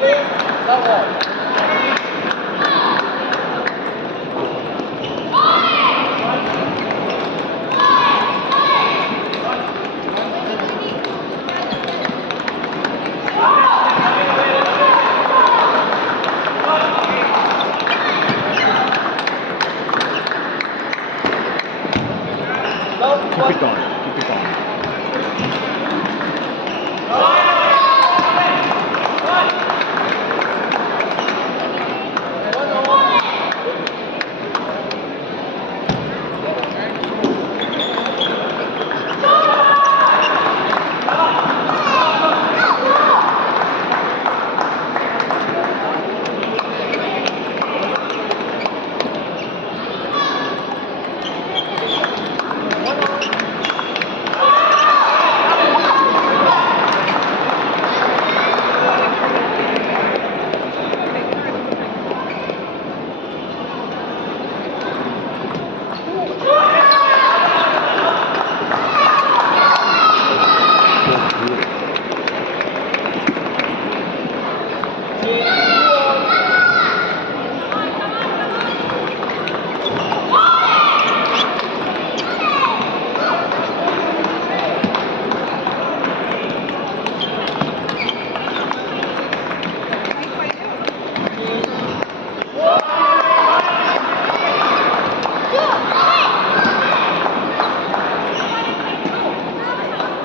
Keep it on. Keep it on.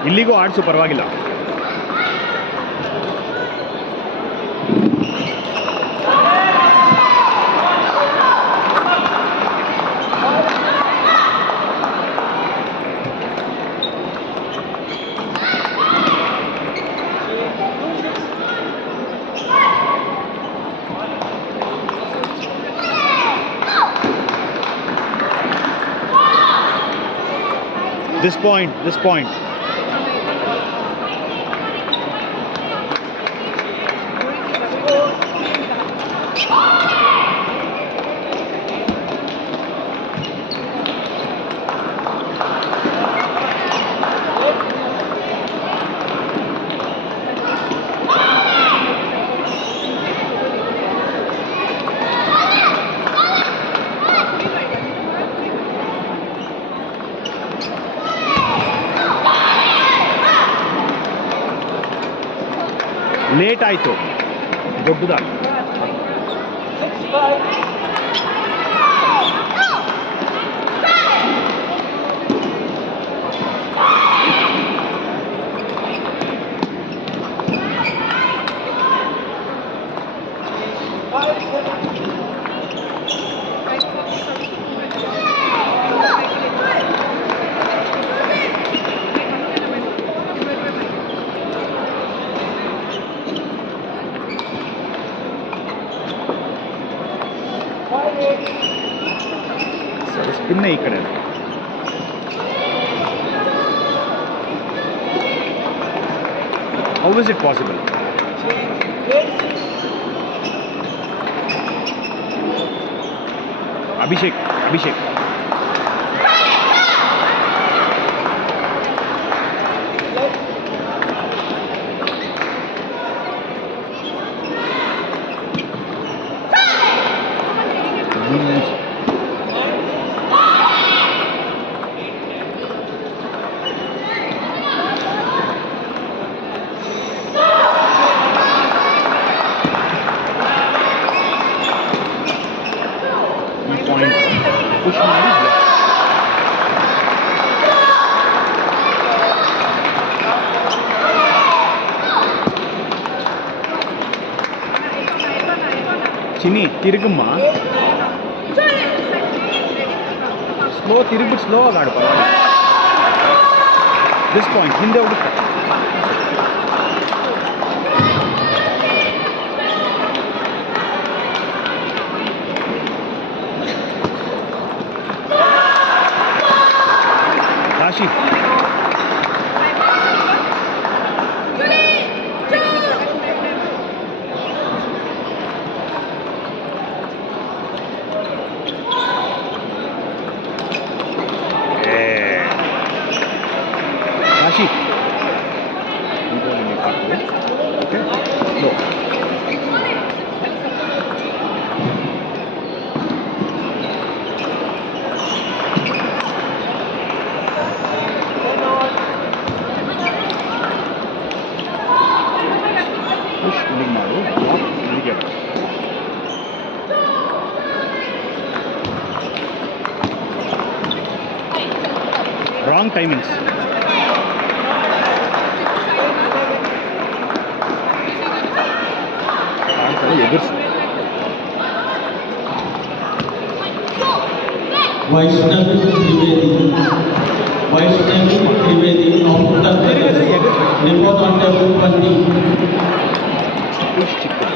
ಇಲ್ಲಿಗೂ ಆಡ್ಸು ಪರವಾಗಿಲ್ಲ. This point. ಲೇಟ್ ಆಯಿತು ದೊಡ್ಡದಾಗಿ. ಸ್ಪಿನ್ನೇ ಈ ಕಡೆ. How is it possible? Abhishek. Push ಮಾಡಿ ಚಿನಿ ತಿರುಗಮ್ಮ. ಸ್ಲೋ ಆಗಾಡು. ದಿಸ್ ಪಾಯಿಂಟ್ ಹಿಂದೆ ಹೋಗುತ್ತೆ. ರಾಶಿ ರಾಶಿ ಪುಷ್ ಇಲ್ಲಿಗೆ ಮಾಡು ಇಲ್ಲಿಗೆ ರಾಂಗ್ ಟೈಮಿಂಗ್ಸ್. ಆಡ್ತಾರೆ ಎದುರಿಸಿ. ವೈಷ್ಣವಿ Trivedi of Uttar Pradesh report on table 20. ಪುಷ್ ಚಿಕ್ಕದು.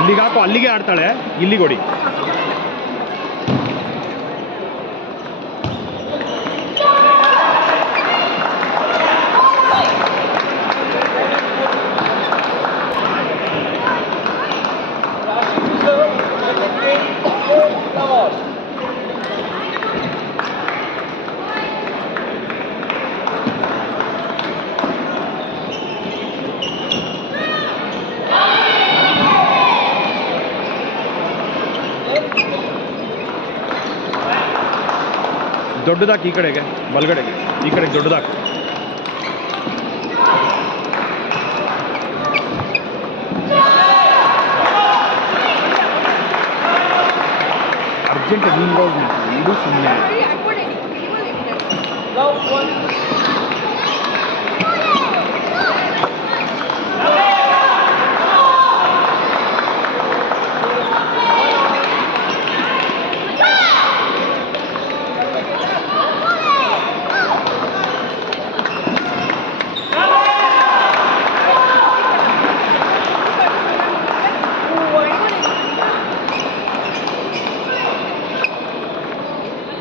ಇಲ್ಲಿಗೆ ಹಾಕು, ಅಲ್ಲಿಗೆ ಆಡ್ತಾಳೆ, ಇಲ್ಲಿಗೆ ಹೊಡಿ. ದೊಡ್ಡದಾಕಿ ಈ ಕಡೆಗೆ, ಬಲಗಡೆಗೆ, ಈ ಕಡೆಗೆ ದೊಡ್ಡದಾಕು. ಅರ್ಜೆಂಟ್ ಹಿಂಗೋಗಿ ಇದು ಸುಮ್ಮನೆ.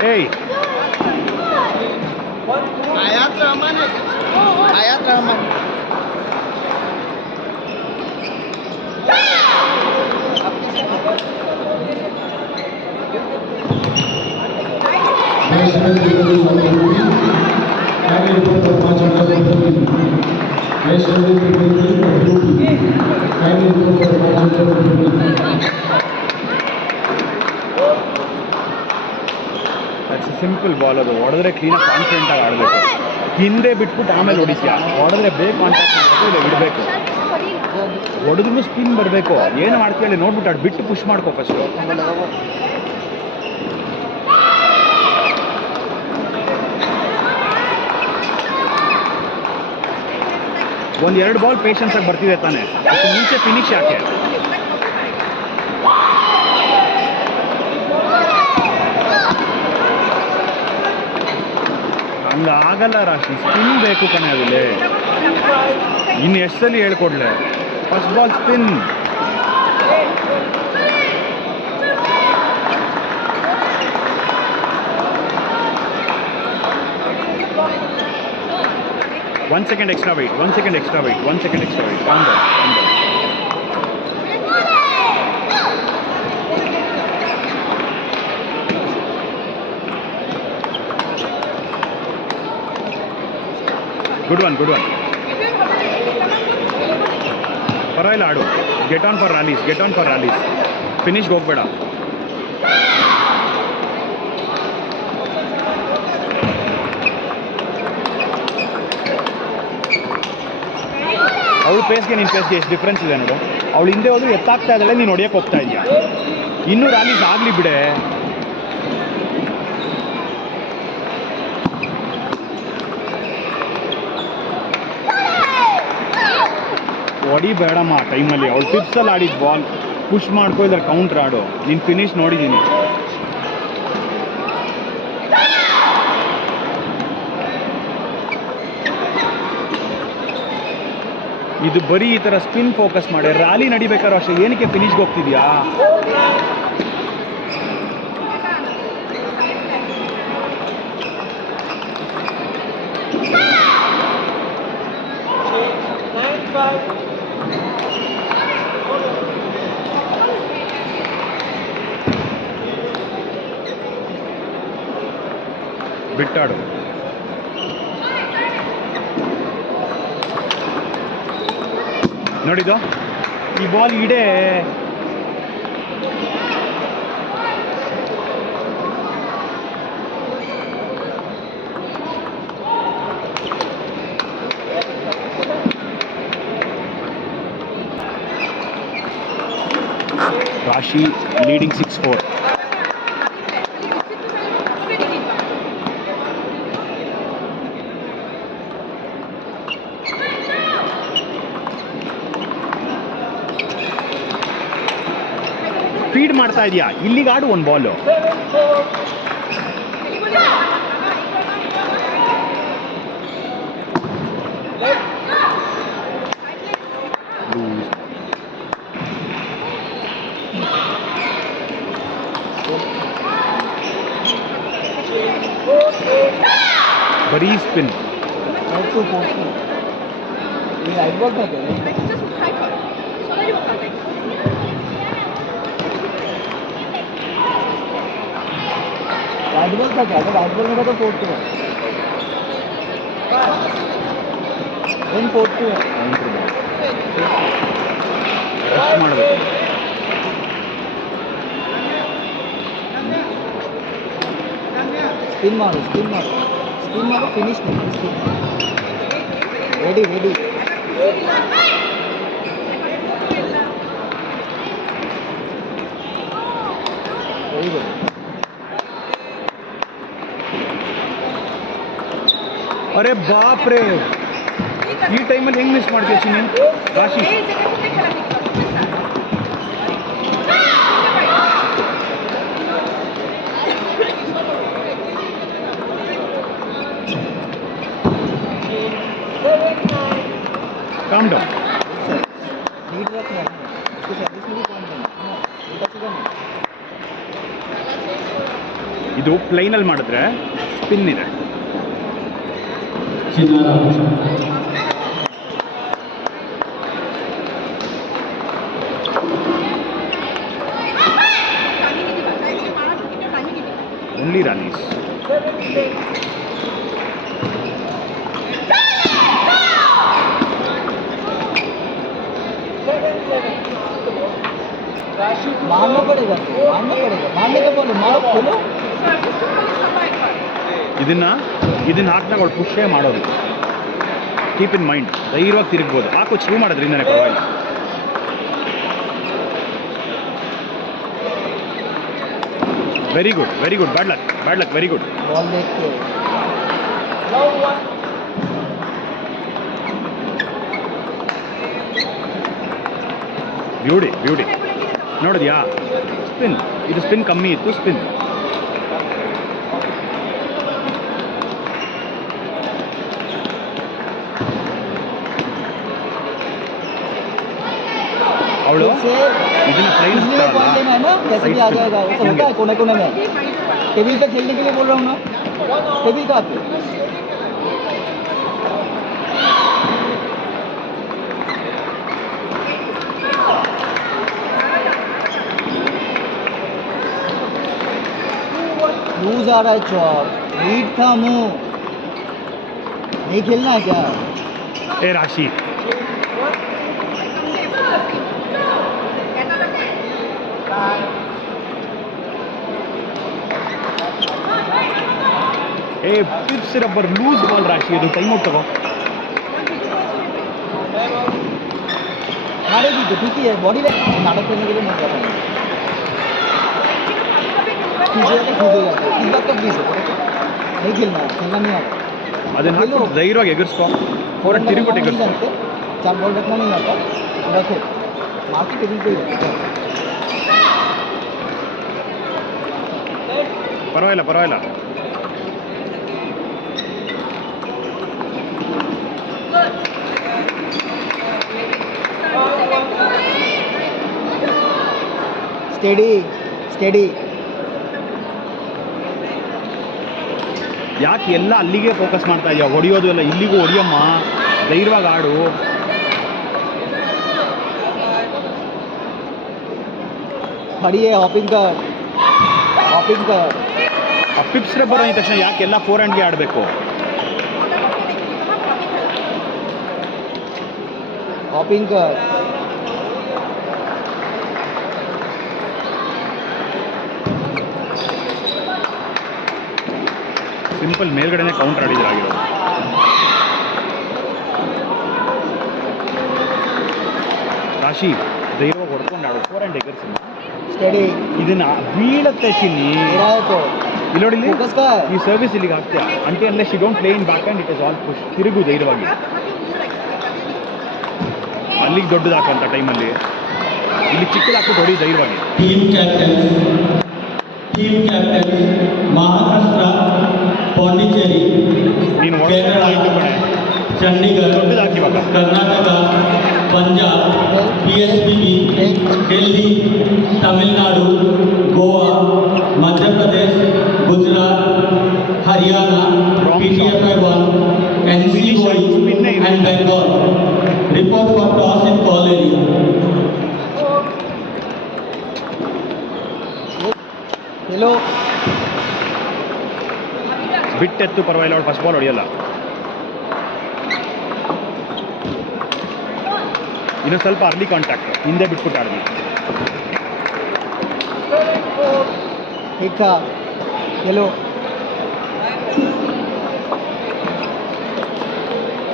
Hey. Ayat Rahman. Ayat Rahman. Waiष्णvi Trivedi of UP. Kindly report the match on table 20. Waiष्ಣವಿ Trivedi of UP. Kindly report the match on table 20. That's simple ball. ಅದು ಹೊಡೆದ್ರೆ ಕ್ಲೀನಾಗಿ ಕಾನ್ಫಿಡೆಂಟಾಗಿ ಆಡಬೇಕು. ಹಿಂದೆ ಬಿಟ್ಬಿಟ್ಟು ಆಮೇಲೆ ಹೊಡಿತೀಯ. ಹೊಡೆದ್ರೆ ಬೇಗ ಕಾಂಟ್ಯಾಕ್ಟ್ ಮಾಡಬೇಕು, ಇಲ್ಲ ಬಿಡಬೇಕು. ಹೊಡೆದ್ರೂ ಸ್ಪಿನ್ ಬರಬೇಕು. ಏನು ಮಾಡ್ತೀಯ ಅಲ್ಲಿ ನೋಡ್ಬಿಟ್ಟು ಅದು ಬಿಟ್ಟು ಪುಷ್ ಮಾಡ್ಕೋ ಫಸ್ಟು. ಒಂದು 2 ಬಾಲ್ ಪೇಷನ್ಸಾಗಿ ಬರ್ತಿದೆ ತಾನೆ, ಅದಕ್ಕೆ ಮುಂಚೆ ಫಿನಿಶ್ ಯಾಕೆ? ಹಂಗಾಗಲ್ಲ ರಾಶಿ, ಸ್ಪಿನ್ ಬೇಕು ಕಣೆ ಅದಲ್ಲಿ. ಇನ್ನು ಎಷ್ಟು ಸಲ ಹೇಳ್ಕೊಡ್ಲೆ? First ball spin. One second extra wait. Calm down. Good one. ಪರವಾಗಿಲ್ಲ ಆಡು. Get on for rallies. ಫಿನಿಶ್ಗೆ ಹೋಗ್ಬೇಡ. ಅವಳು ಪೇಸ್ಗೆ ನಿನ್ನ ಪೇಸ್ಗೆ ಎಷ್ಟು ಡಿಫ್ರೆನ್ಸ್ ಇದೆ ನೋಡು. ಅವಳು ಹಿಂದೆ ಹೋದ್ರೆ ಎತ್ತಾಗ್ತಾ ಇದ್ದಾಳೆ, ನೀನು ಹೊಡಿಯೋಕೆ ಹೋಗ್ತಾ ಇದೆಯಾ. ಇನ್ನೂ ರ್ಯಾಲೀಸ್ ಆಗಲಿ ಬಿಡೆ. ಹೊಡಿಬೇಡಮ್ಮ ಟೈಮಲ್ಲಿ. ಅವಳು ಟಿಪ್ಸಲ್ಲಿ ಆಡಿದ್ದು ಬಾಲ್ ಪುಷ್ ಮಾಡ್ಕೊ, ಇದ್ರೆ ಕೌಂಟ್ರ್ ಆಡು. ನೀನು ಫಿನಿಶ್ ನೋಡಿದ್ದೀನಿ. ಇದು ಬರೀ ಈ ಥರ ಸ್ಪಿನ್ ಫೋಕಸ್ ಮಾಡಿ ರ್ಯಾಲಿ ನಡಿಬೇಕಾದ್ರೂ ಅಷ್ಟೇ. ಏನಕ್ಕೆ ಫಿನಿಶ್ಗೆ ಹೋಗ್ತಿದ್ಯಾ? ಬಿಟ್ಟಾಡು. ನೋಡಿದ್ದು ಈ ಬಾಲ್ ಇಡೇ. ರಾಶಿ ಲೀಡಿಂಗ್ 6-4. ಫೀಡ್ ಮಾಡ್ತಾ ಇದೆಯಾ, ಇಲ್ಲಿಗೆ ಆಡು ಒಂದು ಬಾಲು. ಬರೀ ಸ್ಪಿನ್. राजबॉल था क्या? राजबॉल में तो 4-2 है। 4-2 है। ರಶ್ ಮಾಡಬೇಕು. स्पिन मारो फिनिश नहीं स्पिन। Ready very good. ಅರೆ ಬಾಪ್ ರೇ, ಈ ಟೈಮಲ್ಲಿ ಹೆಂಗೆ ಮಿಸ್ ಮಾಡ್ತೀಯ ಚಿನ್ನಿ? ರಾಶಿ calm down. लीड रखना है उसके सर्विस में भी कौन देना उल्टा सीधा नहीं। ಇದು ಪ್ಲೈನಲ್ಲಿ ಮಾಡಿದ್ರೆ ಸ್ಪಿನ್ ಇದೆ. ಓನ್ಲಿ ರನ್ನೀಸ್. मारना पड़ेगा मारने का बोलो मारो खोलो। ಇದನ್ನ ಹಾಕಿದಾಗ ಅವಳು ಪುಷೇ ಮಾಡೋದು. ಕೀಪ್ ಇನ್ ಮೈಂಡ್, ಧೈರ್ಯವಾಗಿ ತಿರುಗ್ಬೋದು. ಹಾಕು ಶುರು ಮಾಡೋದ್ರಿಂದನೇ ಪರವಾಗಿಲ್ಲ. Very good bad luck very good. Ball देख के ಬ್ಯೂಟಿ ನೋಡಿದ್ಯಾ? ಸ್ಪಿನ್, ಇದು ಸ್ಪಿನ್ ಕಮ್ಮಿ ಇತ್ತು. ಸ್ಪಿನ್ ಅವಳು ಇದನ್ನ ಪ್ಲೈನ್ पिछले में पॉइंट लेना है ना, कैसे भी आ जाएगा वो तो होता है कोने में। टेबल पे खेलने के लिए बोल रहा हूँ ना, टेबल का पे लूज आ रहा है चौक। लीड था मुंह नहीं खेलना है क्या? ಏ ರಾಶಿ, ಏ ಪಿಪ್ಸ್ ರಬ್ಬರ್ ಲೂಸ್ ಬಾಲ್ ರಾಶಿ. ಅದು ಟೈಮ್ ಔಟ್ ತಗೋ. मारेगी तो ठीक ही है, बॉडी नाटक करने के लिए मत करना। इस बात का प्लीज नहीं खेलना नहीं आता। ಅದನ್ನ ಹಾಕಿ ಧೈರ್ಯವಾಗಿ ಎಗರ್ಸ್ಕೋ. ಫೋರ್ ತಿರುಗಿಬಿಟ್ಟು ಎಗರ್ಸ್ಕೋ. 4 बॉल रखना नहीं आता, रखो मार के टेबल पे ಪರವಾಗಿಲ್ಲ. ಸ್ಟಡಿ ಯಾಕೆ ಎಲ್ಲ ಅಲ್ಲಿಗೆ ಫೋಕಸ್ ಮಾಡ್ತಾ ಇದೆಯಾ? ಹೊಡೆಯೋದು ಎಲ್ಲ ಇಲ್ಲಿಗೂ ಹೊಡಿಯಮ್ಮ, ಧೈರ್ಯವಾಗಿ ಆಡು. खड़ी है हॉपिंग कर ಪಿಪ್ಸ್ ರಬ್ಬರ್ ಅಂದ ತಕ್ಷಣ ಯಾಕೆ ಎಲ್ಲ ಫೋರ್ ಹ್ಯಾಂಡ್ಗೆ ಆಡಬೇಕು? हॉपिंग कर ಸಿಂಪಲ್ ಮೇಲ್ಗಡೆನೇ ಕೌಂಟರ್ ಆಡಿದ್ರಾಗಿರೋದು. ಕಾಶಿ ಧೈರ್ಯವಾಗಿ ಹೊಡ್ಕೊಂಡು ಆಡು 4 and ಎಗರ್ಸಿ. स्टडी ಇದನ್ನ ಬೀಳತ್ತೆ ಚಿನ್ನಿ. मेरा है तो ಇಲ್ಲಿ ನೋಡಿ ಇಲ್ಲಿ फोकस का है ಈ ಸರ್ವಿಸ್ ಇಲ್ಲಿಗೆ ಹಾಕ್ತೀಯ ಅಂಟಿ unless you don't play in back and it is all push. ತಿರುಗು ಧೈರ್ಯವಾಗಿ, ಅಲ್ಲಿಗೆ ದೊಡ್ಡದು ಹಾಕುವಂಥ ಟೈಮಲ್ಲಿ ಇಲ್ಲಿ ಚಿಕ್ಕದು ಹಾಕ್ಬಿಟ್ಟು ಹೊಡಿ ಧೈರ್ಯವಾಗಿ. टीम कैप्टन महाराष्ट्र पांडिचेरी ನೀನು ಹೊಡೆದು ಆಯಿತು ಕಣೆ, चंडीगढ़ ದೊಡ್ಡದು ಹಾಕಿ ಇವಾಗ. कर्नाटक पंजाब पीएसबीबी दिल्ली तमिलनाडु गोवा मध्य प्रदेश गुजरात हरियाणा पीटीएफआई 1 NCOI and Bengal report for toss in call area. Hello ಬಿಟ್ಟೆತ್ತು ಪರವಾಗಿಲ್ಲ, ಅವ್ಳು ಫಸ್ಟ್ ಬಾಲ್ ಹೊಡೆಯಲ್ಲ. ಇನ್ನು ಸ್ವಲ್ಪ ಅರ್ಲಿ ಕಾಂಟ್ಯಾಕ್ಟ್, ಹಿಂದೆ ಬಿಟ್ಬಿಟ್ಟು ಆಡಿದ್ವಿ. ठीक था हेलो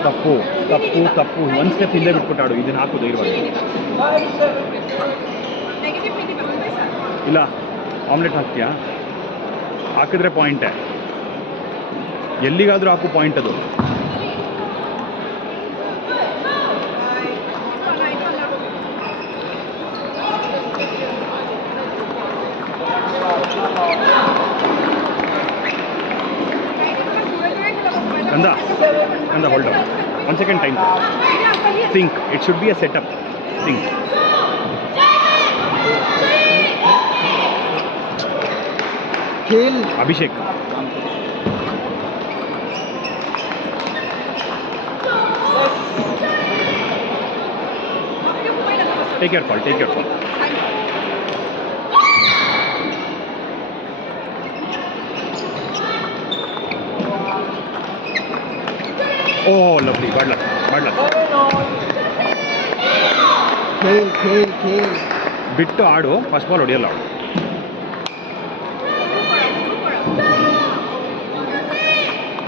ತಪ್ಪು ತಪ್ಪು ತಪ್ಪು, ಒಂದು ಸ್ಟೆಪ್ ಹಿಂದೆ ಬಿಟ್ಬಿಟ್ಟು ಆಡು. ಇದನ್ನು ಹಾಕು ಧೈರ್ಯವಾಗಿ. ಇಲ್ಲ ಆಮ್ಲೆಟ್ ಹಾಕ್ತೀಯಾ? ಹಾಕಿದ್ರೆ ಪಾಯಿಂಟೇ, ಎಲ್ಲಿಗಾದರೂ ಹಾಕು ಪಾಯಿಂಟ್ ಅದು. ಕಂದ ಕಂದ hold on 1 second time. Think it should be a setup. Think खेल Abhishek. Take your call, take your call. Oh lovely, bad luck, bad luck. खेल खेल खेल ಬಿಟ್ಟು ಆಡು, ಫಸ್ಟ್ ಬಾಲ್ ಹೊಡೆಯಲ್ಲ ಆಡು.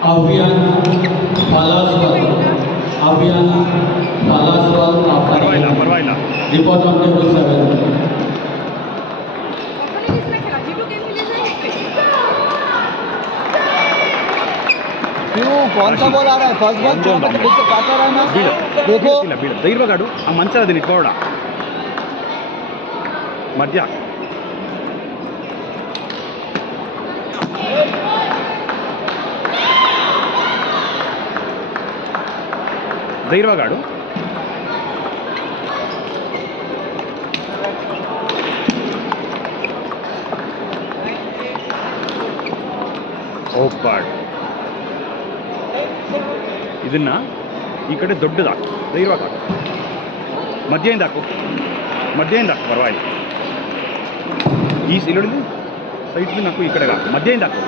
अभियान पालास्वर ಪರವಾಗಿಲ್ಲ ಪರವಾಗಿಲ್ಲ. report on table 7. क्यों कौन सा बॉल आ रहा है फर्स्ट बॉल दोनों पीछे काट रहा है ना ಬೀಳ देखो ಇಲ್ಲ ಬೀಳ, ಧೈರ್ಯವಾಗಿ ಆಡು. ಆ ಮಂಚ ಅದನ್ನ ಇಟ್ಕೋಬೇಡ, ಮಧ್ಯ. ಧೈರ್ಯವಾಗಿ ಆಡು. ಹೋಗ್ಬಾರ್ದು. ಇದನ್ನ ಈ ಕಡೆ ದೊಡ್ಡದು ಹಾಕು, ಧೈರ್ಯವಾಗಿ ಹಾಕು. ಮಧ್ಯದಿಂದ ಹಾಕು, ಮಧ್ಯದಿಂದ ಹಾಕು, ಪರವಾಗಿಲ್ಲ. ಈ ಇಲ್ಲಿ ಸೈಡ್ಲಿಂದ ಹಾಕು, ಈ ಕಡೆ ಹಾಕು, ಮಧ್ಯದಿಂದ ಹಾಕು.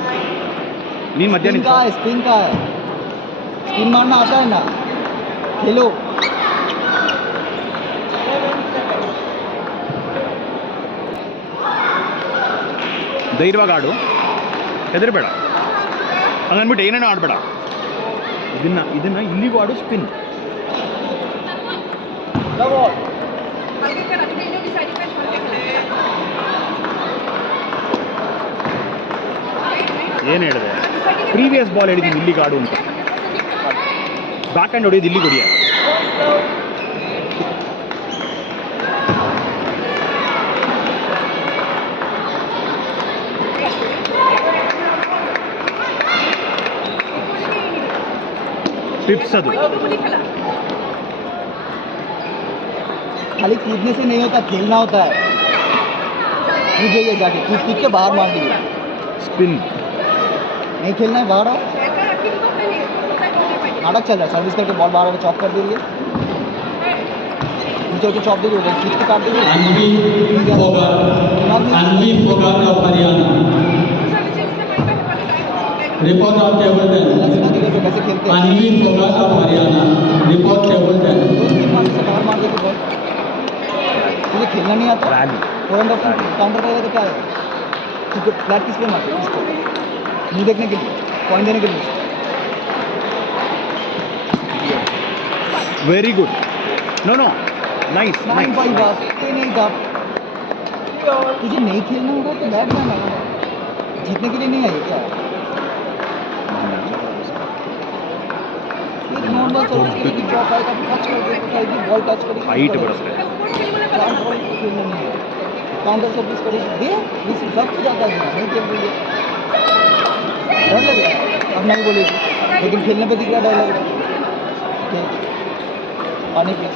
ನೀನು ಮಧ್ಯ स्पिन ನಿಂತ್ಕೊ. का है स्पिन का है स्पिन मारना आता है ना खेलो ಧೈರ್ಯವಾಗಿ ಆಡು, ಹೆದರಬೇಡ. ಹಂಗನ್ಬಿಟ್ಟು ಏನೇನೋ ಆಡಬೇಡ. ಇದನ್ನ ಇಲ್ಲಿಗೂ ಆಡು, ಸ್ಪಿನ್. ಏನು ಹೇಳಿದೆ? ಪ್ರೀವಿಯಸ್ ಬಾಲ್ ಹೇಳಿದ್ದೀನಿ ಇಲ್ಲಿಗೆ ಆಡು ಅಂತ. ಬ್ಯಾಕ್ ಹ್ಯಾಂಡ್ ಹೊಡಿಯೋದು ಇಲ್ಲಿಗೆ ಹೊಡಿಯ. टिप्स ಅದು खाली कूदने से नहीं होता खेलना होता है कूद जाइए जाके कूद कूद के बाहर मार दीजिए स्पिन नहीं खेलना है बाहर आओ नाटक चल रहा है सर्विस करके बॉल बाहर आके चॉप कर दीजिए नीचे होकर चॉप दे दीजिए खींच के काट दीजिए अनवीर फोगाट of हरियाणा report on table 10. सिखा दीजिए जो कैसे खेलते हैं अनवीर फोगाट of हरियाणा report table 10. से बाहर मार देते बॉल तुझे खेलना नहीं आता रैली फोरहैंड काउंटर करेगा तो क्या है फ्लैट किस पे मारते इसको मुँह देखने के लिए पॉइंट देने के लिए very good no no nice 9-5 बात ये नहीं था तुझे नहीं खेलना होगा तो बैठ जाना जीतने के लिए नहीं आई क्या एक नॉर्मल सर्विस के लिए ड्रॉप आएगा टच कर दे तो आएगी बॉल टच करेगी हाइट बरसते खेलना नहीं है काउंटर सर्विस करेगी दे इस सब से ज़्यादा है नहीं खेल रही है डर लग रहा है अब नहीं बोलेगी लेकिन खेलने पे दिख रहा डर लग रहा है ठीक आने प्लीज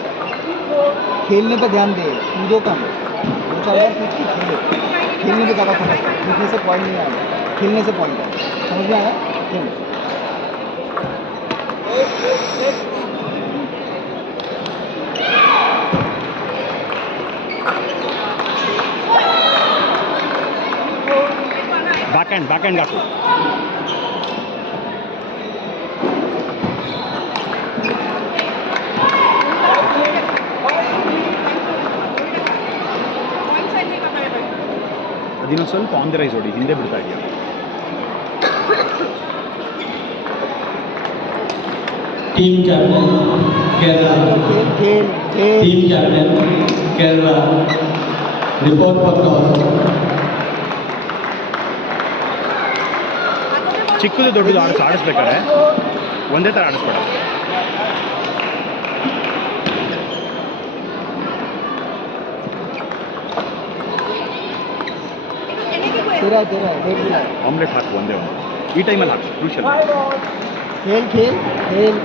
खेलने पे ध्यान दे कूदो कम 2-4 बार कूद के खेलो खेलने पे ज़्यादा फोकस कूदने से पॉइंट नहीं आएगा खेलने से पॉइंट है समझ में आया खेल बैक एंड गाको ಅದಿನ ಸ್ವಲ್ಪ ಆನ್ ದ ರೈಸ್ ಹೊಡಿ ಹಿಂದೆ ಬಿಡ್ತಾ ಇದೆಯಾ टीम कैप्टन केरला खेल खेल खेल team captain Kerala report for toss ಚಿಕ್ಕದು ದೊಡ್ಡದು ಆಡಿಸ್ಬೇಕಾದ್ರೆ ಒಂದೇ ಥರ ಆಡಿಸ್ಬೇಡ तेरा तेरा देख लिया ಆಮ್ಲೆಟ್ ಹಾಕು ಒಂದೇ ಒಂದು ಈ ಟೈಮಲ್ಲಿ ಹಾಕು ಕ್ರೂಷಲ್ खेल खेल खेल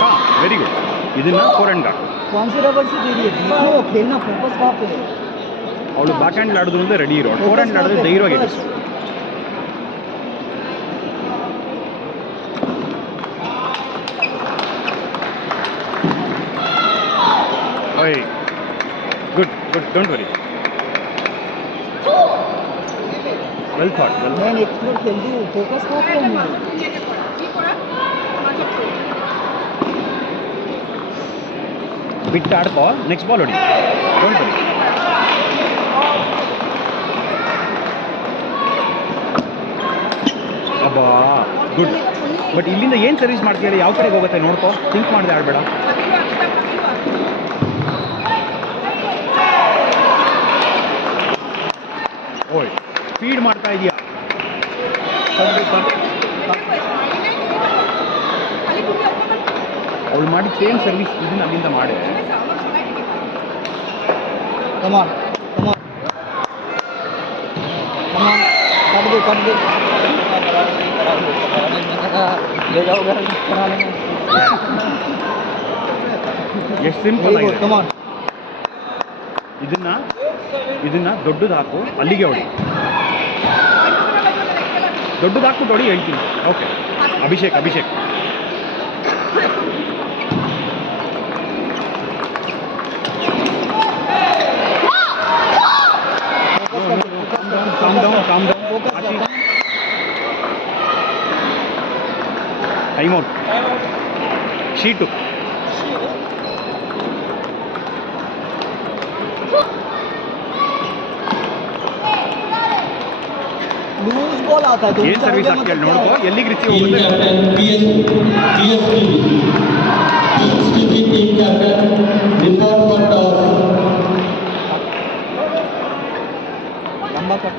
ಹಾಂ ವೆರಿ ಗುಡ್ ಇದನ್ನ 4 ಹ್ಯಾಂಡ್ ಹಾಕು कौन से रबर से दे रही है देखो खेलना फोकस कहाँ पे है ಅವಳು ಬ್ಯಾಕ್ ಹ್ಯಾಂಡ್ ಆಡಿದ್ರು ಅಂದರೆ ರೆಡಿ ಇರೋ 4 ಹ್ಯಾಂಡ್ ಆಡಿದ್ರೆ ಧೈರ್ಯವಾಗಿ ಎದುರಿಸು ಓಯ್ good good don't worry well thought well मैं एक्सप्लोर खेल रही हूँ फोकस कहाँ पे है मेरा ಬಿಟ್ಟು ಆಡ್ಕೋ ನೆಕ್ಸ್ಟ್ ಬಾಲ್ ಹೊಡಿ ಡೋಂಟ್ ವರಿ ಅಬ್ಬಾ ಗುಡ್ ಬಟ್ ಇಲ್ಲಿಂದ ಏನು ಸರ್ವಿಸ್ ಮಾಡ್ತೀರಿ ಯಾವ ಕಡೆಗೆ ಹೋಗುತ್ತೆ ನೋಡ್ಕೋ ಥಿಂಕ್ ಮಾಡದೆ ಆಡಬೇಡ ಓಯ್ ಫೀಡ್ ಮಾಡ್ತಾ ಇದೀಯಾ ಅವಳು ಮಾಡಿ ಸೇಮ್ ಸರ್ವಿಸ್ ಇದನ್ನ ಅಲ್ಲಿಂದ ಮಾಡಿ come on come on come on कर दे ले जाओ घर कराने में ಎಷ್ಟು ಸಿಂಪಲ್ Very good, ಆಗಿದೆ come on ಇದನ್ನ ದೊಡ್ಡದು ಹಾಕು ಅಲ್ಲಿಗೆ ಹೊಡಿ ದೊಡ್ಡದು ಹಾಕ್ಬಿಟ್ಟು ಹೊಡಿ ಹೇಳ್ತೀನಿ okay Abhishek calm down Ashish time out sheet loose ball आता है ಏನು ಸರ್ವಿಸ್ ಹಾಕ್ತೀಯ ನೋಡ್ಕೋ ಎಲ್ಲಿಗೆ ರಿಸೀವ್ टीम ಹೋಗುತ್ತೆ captain PSP team captain report for toss लंबा कट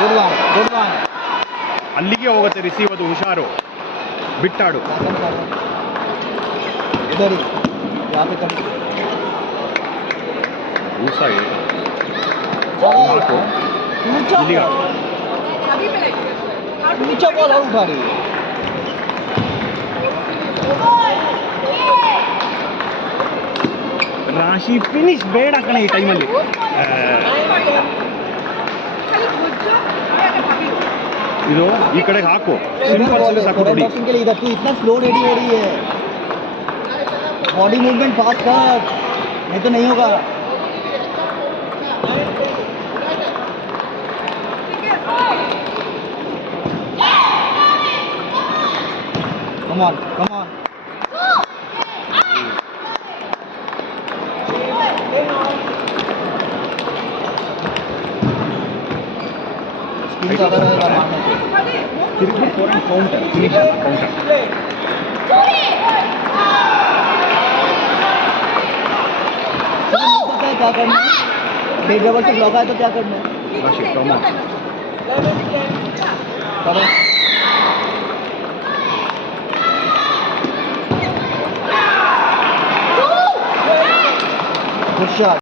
गुड वन ಅಲ್ಲಿಗೆ ಹೋಗುತ್ತೆ ರಿಸೀವ್ ಅದು ಹುಷಾರು ಬಿಟ್ಟಾಡು इधर ही यहाँ पे कर ಊಸ ಹಾಕು ऊंचा इಲ್ಲಿಗೆ ಹಾಕು. ऊंचा बॉल और उठा रही है ರಾಶಿ ಫಿನಿಶ್ ಬೇಡ ಕಣೆ ಈ ಟೈಮಲ್ಲಿ ಇದು ಈ ಕಡೆಗೆ ಹಾಕು ಸಿಂಪಲ್ ಸರ್ವಿಸ್ ಹಾಕು ನೋಡಿ बॉक्सिंग के लिए इधर तू इतना स्लो रेडी हो रही है बॉडी मूवमेंट फास्ट कर नहीं तो नहीं होगा कम ऑन स्पिन ज़्यादा रहेगा मारने को ತಿರುಗ್ಬಿಟ್ಟು four and counter finish counter पता है क्या करना है डेड डबल से ब्लॉक आए तो क्या करना है ರಾಶಿ ಪ್ರಮೋದ್ करो गुड शॉट